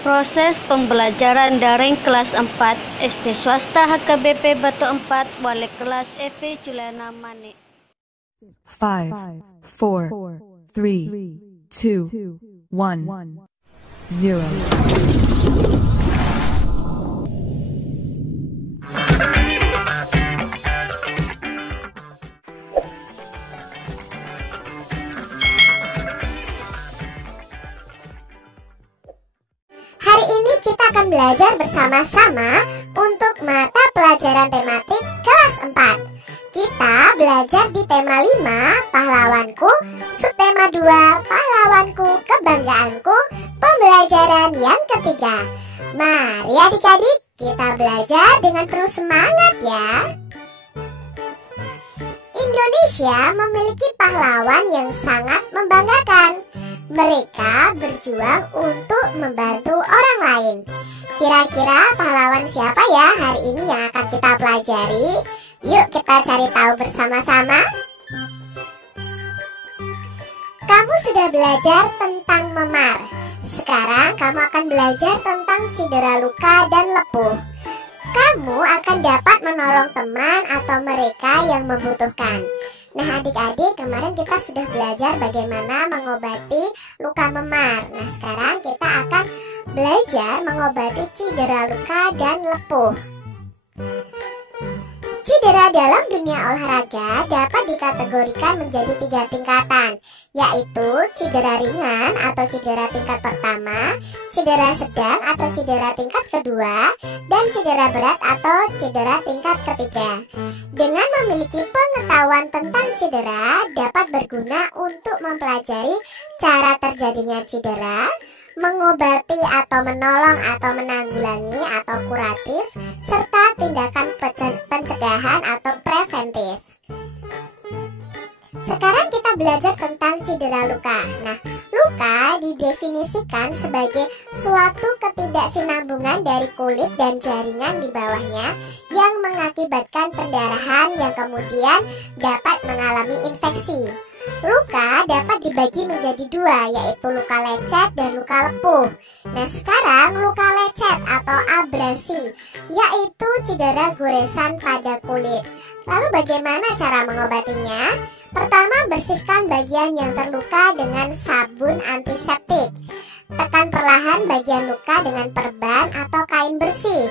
Proses pembelajaran daring kelas 4 SD swasta HKBP Batu 4 wali kelas Evi Juliana Mane. 5, 4, 3, 2, 1, 0. Hari ini kita akan belajar bersama-sama untuk mata pelajaran tematik kelas 4. Kita belajar di tema 5, pahlawanku, subtema 2, pahlawanku, kebanggaanku, pembelajaran yang ketiga. Mari adik-adik kita belajar dengan penuh semangat ya. Indonesia memiliki pahlawan yang sangat membanggakan. Mereka berjuang untuk membantu orang lain. Kira-kira pahlawan siapa ya hari ini yang akan kita pelajari? Yuk kita cari tahu bersama-sama. Kamu sudah belajar tentang memar. Sekarang kamu akan belajar tentang cedera luka dan lepuh. Kamu akan dapat menolong teman atau mereka yang membutuhkan. Nah adik-adik, kemarin kita sudah belajar bagaimana mengobati luka memar. Nah sekarang kita akan belajar mengobati cedera luka dan lepuh. Cedera dalam dunia olahraga dapat dikategorikan menjadi 3 tingkatan, yaitu cedera ringan atau cedera tingkat pertama, cedera sedang atau cedera tingkat kedua, dan cedera berat atau cedera tingkat ketiga. Dengan memiliki pengetahuan tentang cedera dapat berguna untuk mempelajari cara terjadinya cedera, mengobati atau menolong atau menanggulangi atau kuratif, serta tindakan pencegahan atau preventif. Sekarang kita belajar tentang cedera luka. Nah, luka didefinisikan sebagai suatu ketidaksinambungan dari kulit dan jaringan di bawahnya yang mengakibatkan pendarahan yang kemudian dapat mengalami infeksi. Luka dapat dibagi menjadi 2, yaitu luka lecet dan luka lepuh. Nah sekarang luka lecet atau abrasi, yaitu cedera goresan pada kulit. Lalu bagaimana cara mengobatinya? Pertama, bersihkan bagian yang terluka dengan sabun antiseptik. Tekan perlahan bagian luka dengan perban atau kain bersih.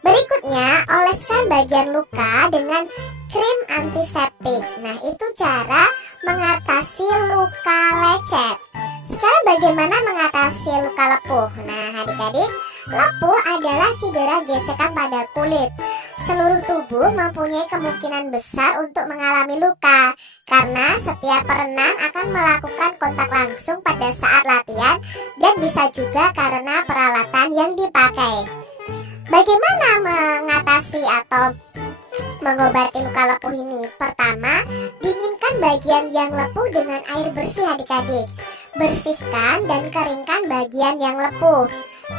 Berikutnya, oleskan bagian luka dengan krim antiseptik. Nah, itu cara mengatasi luka lecet. Sekarang bagaimana mengatasi luka lepuh? Nah, adik-adik, lepuh adalah cedera gesekan pada kulit. Seluruh tubuh mempunyai kemungkinan besar untuk mengalami luka karena setiap perenang akan melakukan kontak langsung pada saat latihan dan bisa juga karena peralatan yang dipakai. Bagaimana mengatasi atau mengobati luka lepuh ini? Pertama, dinginkan bagian yang lepuh dengan air bersih adik-adik. Bersihkan dan keringkan bagian yang lepuh.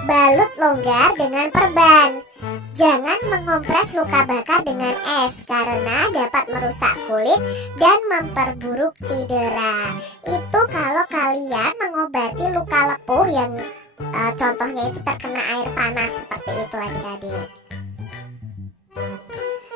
Balut longgar dengan perban. Jangan mengompres luka bakar dengan es karena dapat merusak kulit dan memperburuk cedera. Itu kalau kalian mengobati luka lepuh yang contohnya itu terkena air panas seperti itu adik-adik.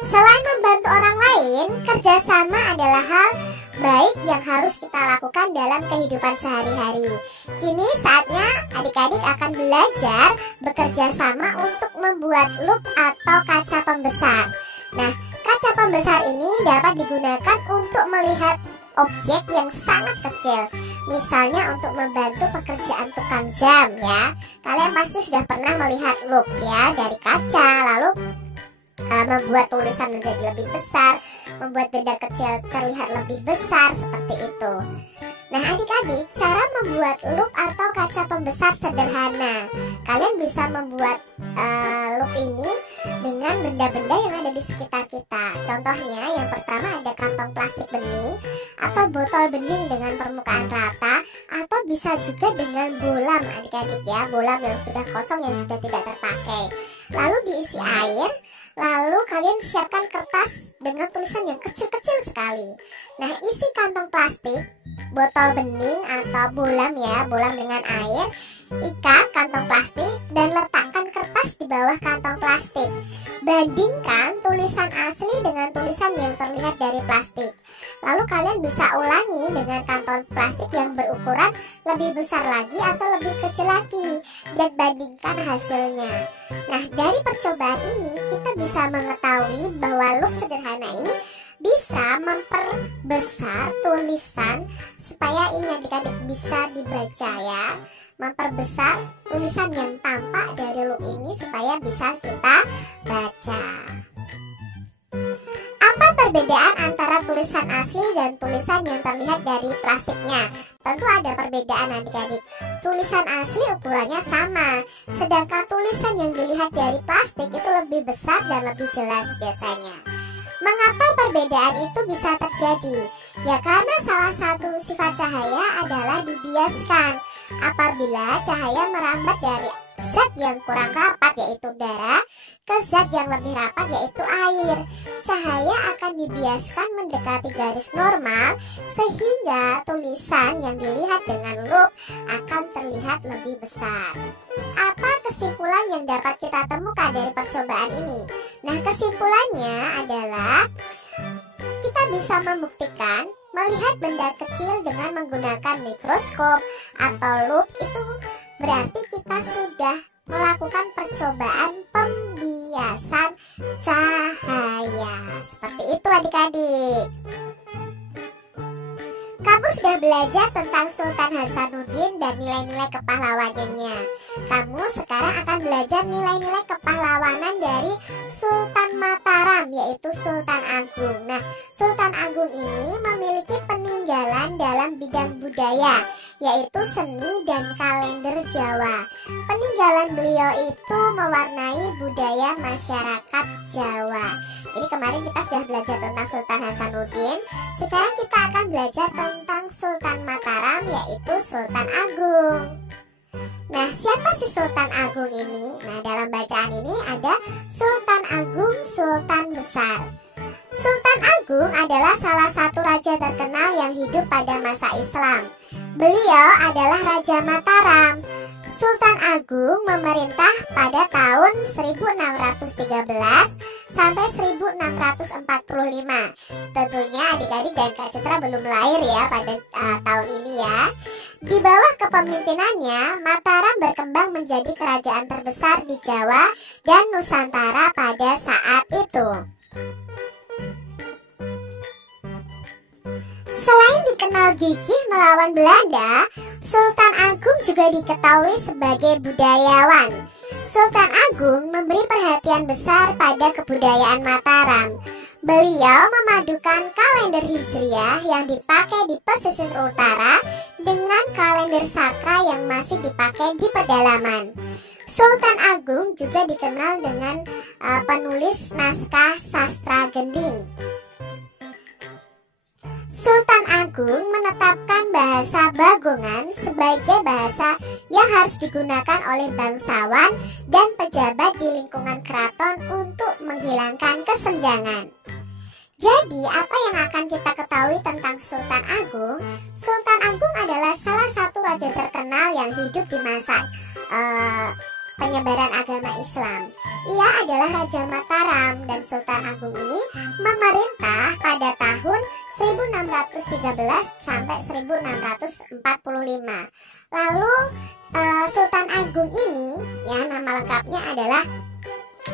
Selain membantu orang lain, kerjasama adalah hal baik yang harus kita lakukan dalam kehidupan sehari-hari. Kini saatnya adik-adik akan belajar bekerja sama untuk membuat lup atau kaca pembesar. Nah, kaca pembesar ini dapat digunakan untuk melihat objek yang sangat kecil. Misalnya untuk membantu pekerjaan tukang jam ya. Kalian pasti sudah pernah melihat lup ya dari kaca, lalu membuat tulisan menjadi lebih besar, membuat benda kecil terlihat lebih besar seperti itu. Nah adik-adik, cara membuat lup atau kaca pembesar sederhana. Kalian bisa membuat lup ini dengan benda-benda yang ada di sekitar kita. Contohnya yang pertama ada kantong plastik bening atau botol bening dengan permukaan rata, atau bisa juga dengan bolam adik-adik ya, bolam yang sudah kosong yang sudah tidak terpakai. Lalu diisi air, lalu kalian siapkan kertas dengan tulisan yang kecil-kecil sekali. Nah isi kantong plastik, botol bening atau bolam ya, bolam dengan air, ikat kantong plastik, Bandingkan tulisan asli dengan tulisan yang terlihat dari plastik. Lalu kalian bisa ulangi dengan kantong plastik yang berukuran lebih besar lagi atau lebih kecil lagi, dan bandingkan hasilnya. Nah, dari percobaan ini kita bisa mengetahui bahwa loop sederhana ini bisa memperbesar tulisan supaya ini adik-adik bisa dibaca ya. Memperbesar tulisan yang tampak dari loop ini supaya bisa kita baca. Apa perbedaan antara tulisan asli dan tulisan yang terlihat dari plastiknya? Tentu ada perbedaan adik-adik. Tulisan asli ukurannya sama, sedangkan tulisan yang dilihat dari plastik itu lebih besar dan lebih jelas biasanya. Mengapa perbedaan itu bisa terjadi? Ya karena salah satu sifat cahaya adalah dibiaskan. Apabila cahaya merambat dari zat yang kurang rapat yaitu udara ke zat yang lebih rapat yaitu air, cahaya akan dibiaskan mendekati garis normal sehingga tulisan yang dilihat dengan loop akan terlihat lebih besar. Apa kesimpulan yang dapat kita temukan dari percobaan ini? Nah, kesimpulannya adalah kita bisa membuktikan melihat benda kecil dengan menggunakan mikroskop atau loop itu berarti kita sudah melakukan percobaan pembiasan cahaya. Seperti itu adik-adik. Kamu sudah belajar tentang Sultan Hasanuddin dan nilai-nilai kepahlawanannya. Kamu sekarang akan belajar nilai-nilai kepahlawanan dari Sultan Mataram, yaitu Sultan Agung. Nah, Sultan Agung ini memiliki peninggalan dalam bidang budaya, yaitu seni dan kalender Jawa. Peninggalan beliau itu mewarnai budaya masyarakat Jawa. Jadi kemarin kita sudah belajar tentang Sultan Hasanuddin. Sekarang kita akan belajar tentang Sultan Mataram, yaitu Sultan Agung. Nah, siapa si Sultan Agung ini? Nah, dalam bacaan ini ada Sultan Agung, Sultan Besar. Sultan Agung adalah salah satu raja terkenal yang hidup pada masa Islam. Beliau adalah Raja Mataram. Sultan Agung memerintah pada tahun 1613 sampai 1645. Tentunya adik-adik dan Kak Citra belum lahir ya pada tahun ini ya. Di bawah kepemimpinannya, Mataram berkembang menjadi kerajaan terbesar di Jawa dan Nusantara pada saat itu. Selain dikenal gigih melawan Belanda, Sultan Agung juga diketahui sebagai budayawan. Sultan Agung memberi perhatian besar pada kebudayaan Mataram. Beliau memadukan kalender Hijriah yang dipakai di pesisir utara dengan kalender Saka yang masih dipakai di pedalaman. Sultan Agung juga dikenal dengan penulis naskah sastra gending. Sultan Agung menetapkan bahasa Bagongan sebagai bahasa yang harus digunakan oleh bangsawan dan pejabat di lingkungan keraton untuk menghilangkan kesenjangan. Jadi, apa yang akan kita ketahui tentang Sultan Agung? Sultan Agung adalah salah satu raja terkenal yang hidup di masa penyebaran agama Islam. Ia adalah Raja Mataram dan Sultan Agung ini memerintah pada tahun 1613 sampai 1645. Lalu Sultan Agung ini ya nama lengkapnya adalah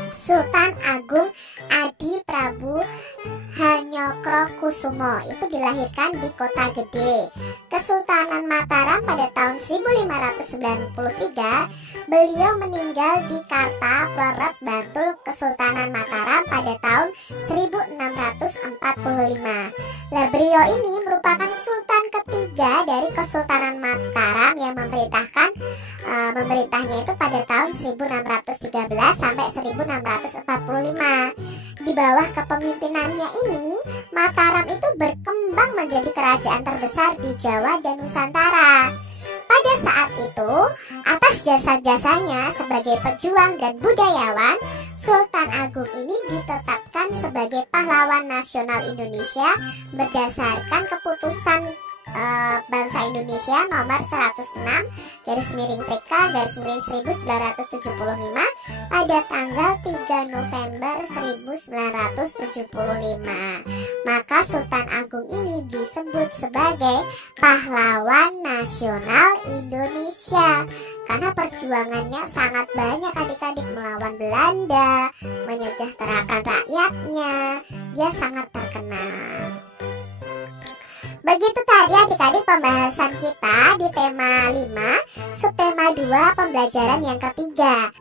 Sultan Agung Adi Prabu Hanyokrokusumo. Itu dilahirkan di Kota Gede, Kesultanan Mataram pada tahun 1593. Beliau meninggal di Karta Pleret, Bantul, Kesultanan Mataram pada tahun 1645. Nah, beliau ini merupakan sultan ketiga dari Kesultanan Mataram yang memerintahnya itu pada tahun 1613 sampai 1645. Di bawah kepemimpinannya ini, Mataram itu berkembang menjadi kerajaan terbesar di Jawa dan Nusantara. Pada saat itu, atas jasa-jasanya sebagai pejuang dan budayawan, Sultan Agung ini ditetapkan sebagai pahlawan nasional Indonesia berdasarkan keputusan Bangsa Indonesia nomor 106 garis miring TK garis miring 1975 pada tanggal 3 November 1975. Maka Sultan Agung ini disebut sebagai pahlawan nasional Indonesia karena perjuangannya sangat banyak adik-adik, melawan Belanda, menyejahterakan rakyatnya. Dia sangat terkenal. Begitu tadi adik-adik pembahasan kita di tema 5, subtema 2 pembelajaran yang ketiga.